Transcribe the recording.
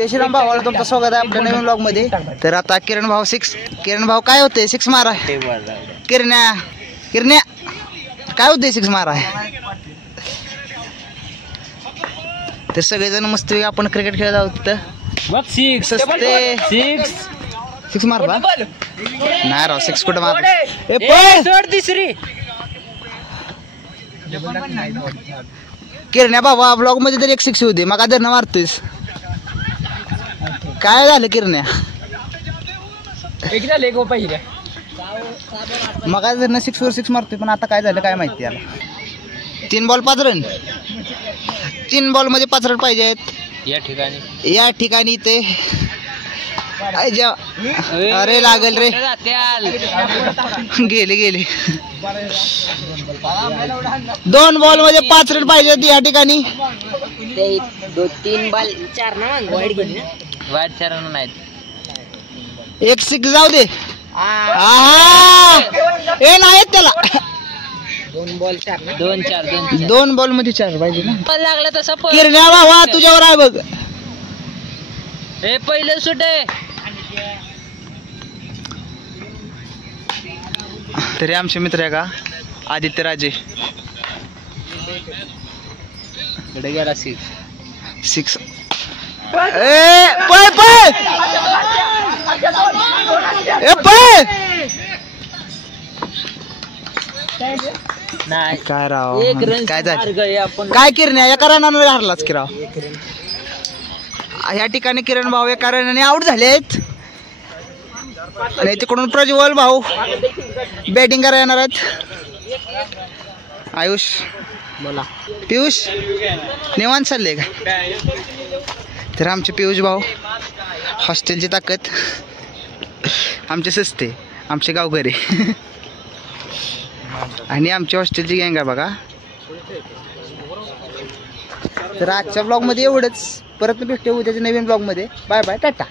जय श्रीराम भावाला तुमचं स्वागत आहे आपल्या नवीन ब्लॉग मध्ये. तर आता किरण भाऊ किरण भाऊ काय होते 6 मारा किरण्या काय होते 6 मारा. तर सगळेजण मस्त आपण क्रिकेट खेळत आहोत तिथं. मग 6 मारला नाही राव 6 कुठं मार तिसरी किरण्या बाबा ब्लॉग मध्ये तर एक 6 होते मग आदर न मारतोयस काय झालं किरण्या मग आदर न 6 वर 6 मारतोय पण आता काय झालं काय माहिती याला. 3 बॉल 5 रन 3 बॉल मध्ये 5 रन पाहिजे आहेत या ठिकाणी ते अरे लागल रे गेले 2 बॉल मध्ये 5 रन पाहिजे या ठिकाणी. 3 बॉल 4 ना मग वाईट 4 नाहीत. एक 6 जाऊ दे ए नाही त्याला 2 बॉल 4 ना 2 बॉल मध्ये 4 पाहिजे ना. लागला तसा किरण्या बाबा तुझ्यावर आहे बघ. हे पहिलं सुट आहे. तरी आमचे मित्र आहे का आदित्य राजे गेला 6 नाही काय राव एक रन काय झालं आपण काय किरण्या एका रनानं हरलाच की राव. या ठिकाणी किरण भाऊ एका रनाने आउट झालेत आणि तिकडून प्रज्वल भाऊ बॅटिंग करायला येणार आहेत. आयुष बोला पियुष निवांत चालले का. तर आमचे पियुष भाऊ हॉस्टेलची ताकद आमचे सस्ते आमचे गावकरी आणि आमच्या हॉस्टेलची गँग आहे बघा. तर आजच्या ब्लॉग मध्ये एवढंच. परत भेटते उद्याच्या नवीन ब्लॉग मध्ये. Bye bye Tata.